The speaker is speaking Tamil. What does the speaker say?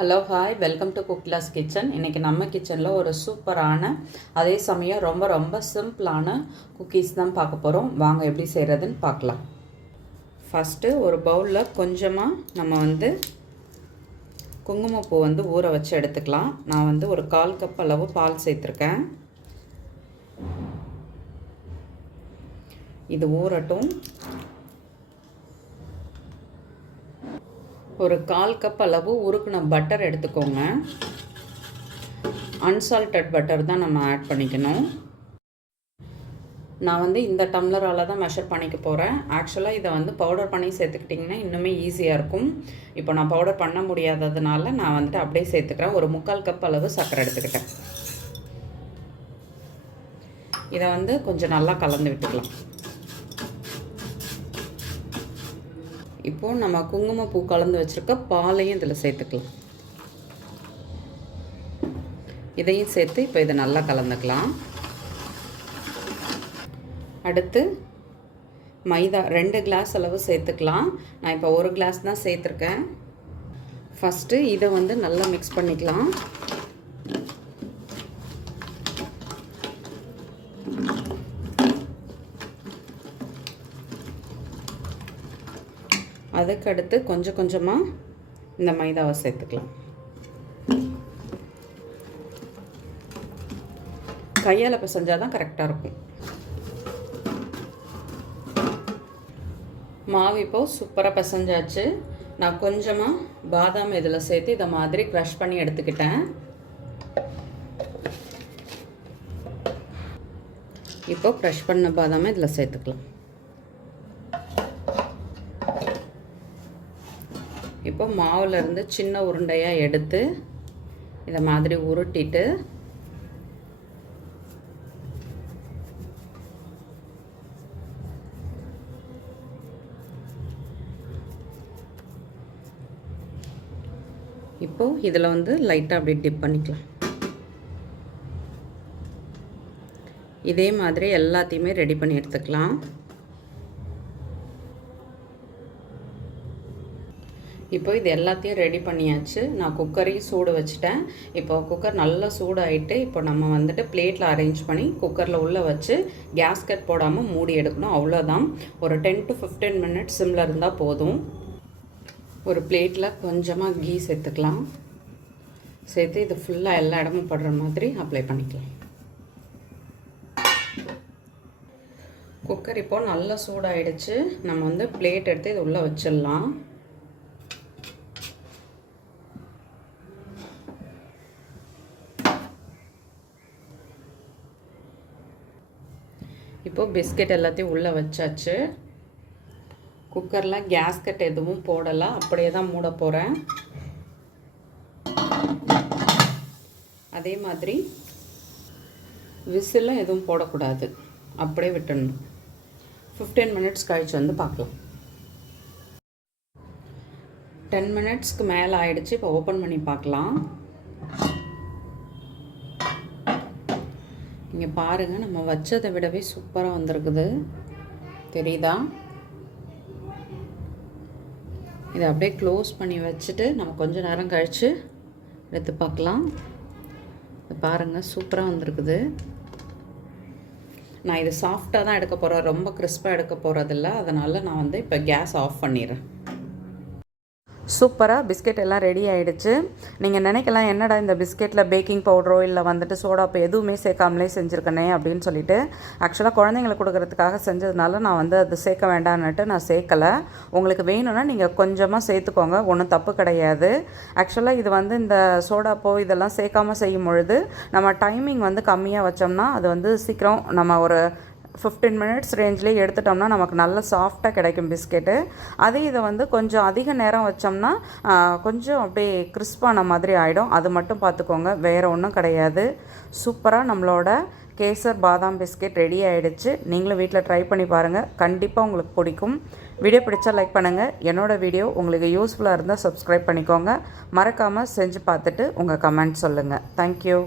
Hello hi, welcome to cook class kitchen. இன்றைக்கி நம்ம கிச்சனில் ஒரு சூப்பரான அதே சமயம் ரொம்ப ரொம்ப சிம்பிளான குக்கீஸ் தான் பார்க்க போகிறோம். வாங்க எப்படி செய்கிறதுன்னு பார்க்கலாம். ஃபஸ்ட்டு ஒரு பவுலில் கொஞ்சமாக நம்ம குங்குமப்பூ ஊற வச்சு எடுத்துக்கலாம். நான் ஒரு 1/4 கப் அளவு பால் சேர்த்துருக்கேன். இது ஊறட்டும். ஒரு 1/4 கப் அளவு உருக்குன பட்டர் எடுத்துக்கோங்க. அன்சால்டட் பட்டர் தான் நம்ம ஆட் பண்ணிக்கணும். நான் இந்த டம்ளரால் தான் மெஷர் பண்ணிக்க போகிறேன். ஆக்சுவலாக இதை பவுடர் பண்ணி சேர்த்துக்கிட்டிங்கன்னா இன்னுமே ஈஸியாக இருக்கும். இப்போ நான் பவுடர் பண்ண முடியாததுனால நான் அப்படியே சேர்த்துக்கிறேன். ஒரு 3/4 கப் அளவு சர்க்கரை எடுத்துக்கிட்டேன். இதை கொஞ்சம் நல்லா கலந்து விட்டுக்கலாம். இப்போது நம்ம குங்குமப்பூ கலந்து வச்சுருக்க பாலையும் இதில் சேர்த்துக்கலாம். இதையும் சேர்த்து இப்போ இதை நல்லா கலந்துக்கலாம். அடுத்து மைதா 2 கிளாஸ் அளவு சேர்த்துக்கலாம். நான் இப்போ 1 கிளாஸ் தான் சேர்த்துருக்கேன். ஃபஸ்ட்டு இதை நல்லா மிக்ஸ் பண்ணிக்கலாம். அதுக்கடுத்து கொஞ்சம் கொஞ்சமாக இந்த மைதாவை சேர்த்துக்கலாம். கையால் பிசைஞ்சால் தான் கரெக்டாக இருக்கும். மாவு இப்போது சூப்பராக பிசைஞ்சாச்சு. நான் கொஞ்சமாக பாதாம் இதில் சேர்த்து இதை மாதிரி க்ரஷ் பண்ணி எடுத்துக்கிட்டேன். இப்போ க்ரஷ் பண்ண பாதாமை இதில் சேர்த்துக்கலாம். இப்போ மாவுலேருந்து சின்ன உருண்டையாக எடுத்து இதை மாதிரி உருட்டிட்டு இப்போது இதில் லைட்டாக அப்படி டிப் பண்ணிக்கலாம். இதே மாதிரி எல்லாத்தையுமே ரெடி பண்ணி எடுத்துக்கலாம். இப்போ இது எல்லாத்தையும் ரெடி பண்ணியாச்சு. நான் குக்கரையும் சூடு வச்சுட்டேன். இப்போ குக்கர் நல்லா சூடாகிட்டு இப்போ நம்ம பிளேட்டில் அரேஞ்ச் பண்ணி குக்கரில் உள்ளே வச்சு கேஸ்கட் போடாமல் மூடி எடுக்கணும். அவ்வளோதான். ஒரு 10 to 15 மினிட்ஸ் சிம்மில் இருந்தால் போதும். ஒரு பிளேட்டில் கொஞ்சமாக கீ சேர்த்துக்கலாம். சேர்த்து இது ஃபுல்லாக எல்லா இடமும் படுற மாதிரி அப்ளை பண்ணிக்கலாம். குக்கர் இப்போது நல்லா சூடாகிடுச்சு. நம்ம பிளேட் எடுத்து இது உள்ளே வச்சிடலாம். இப்போது பிஸ்கெட் எல்லாத்தையும் உள்ளே வச்சாச்சு. குக்கரில் கேஸ்கட் எதுவும் போடலை, அப்படியே தான் மூட போகிறேன். அதே மாதிரி விசிலும் எதுவும் போடக்கூடாது, அப்படியே விட்டுடணும். 15 மினிட்ஸ் கழிச்சு பார்க்கலாம். 10 மினிட்ஸ்க்கு மேலே ஆயிடுச்சு. இப்போ ஓப்பன் பண்ணி பார்க்கலாம். இங்கே பாருங்கள், நம்ம வச்சதை விடவே சூப்பராக வந்திருக்குது. தெரியுதா? இதை அப்படியே க்ளோஸ் பண்ணி வச்சுட்டு நம்ம கொஞ்சம் நேரம் கழித்து எடுத்து பார்க்கலாம். இது பாருங்கள், சூப்பராக வந்திருக்குது. நான் இது சாஃப்டாக தான் எடுக்க போகிறேன், ரொம்ப கிறிஸ்பாக எடுக்க போகிறதில்ல. அதனால் நான் இப்போ கேஸ் ஆஃப் பண்ணிடுறேன். சூப்பராக பிஸ்கெட் எல்லாம் ரெடி ஆகிடுச்சு. நீங்கள் நினைக்கலாம், என்னடா இந்த பிஸ்கெட்டில் பேக்கிங் பவுடரோ இல்லை சோடாப்போ எதுவுமே சேர்க்காமலே செஞ்சுருக்கனே அப்படின்னு சொல்லிட்டு. ஆக்சுவலாக குழந்தைங்களுக்கு கொடுக்கறதுக்காக செஞ்சதுனால நான் அது சேர்க்க வேண்டான்னுட்டு நான் சேர்க்கலை. உங்களுக்கு வேணும்னா நீங்கள் கொஞ்சமாக சேர்த்துக்கோங்க, ஒன்றும் தப்பு கிடையாது. ஆக்சுவலாக இது இந்த சோடாப்போ இதெல்லாம் சேர்க்காமல் செய்யும் பொழுது நம்ம டைமிங் கம்மியாக வச்சோம்னா அது சீக்கிரம் நம்ம ஒரு 15 மினிட்ஸ் ரேஞ்சிலே எடுத்துட்டோம்னா நமக்கு நல்ல சாஃப்டாக கிடைக்கும் பிஸ்கெட்டு. அதே இதை கொஞ்சம் அதிக நேரம் வச்சோம்னா கொஞ்சம் அப்படியே கிறிஸ்பான மாதிரி ஆகிடும். அது மட்டும் பார்த்துக்கோங்க, வேறு ஒன்றும் கிடையாது. சூப்பராக நம்மளோட கேசர் பாதாம் பிஸ்கெட் ரெடி ஆகிடுச்சு. நீங்களும் வீட்டில் ட்ரை பண்ணி பாருங்கள், கண்டிப்பாக உங்களுக்கு பிடிக்கும். வீடியோ பிடிச்சா லைக் பண்ணுங்கள். என்னோடய வீடியோ உங்களுக்கு யூஸ்ஃபுல்லாக இருந்தால் சப்ஸ்கிரைப் பண்ணிக்கோங்க. மறக்காமல் செஞ்சு பார்த்துட்டு உங்கள் கமெண்ட் சொல்லுங்கள். தேங்க்யூ.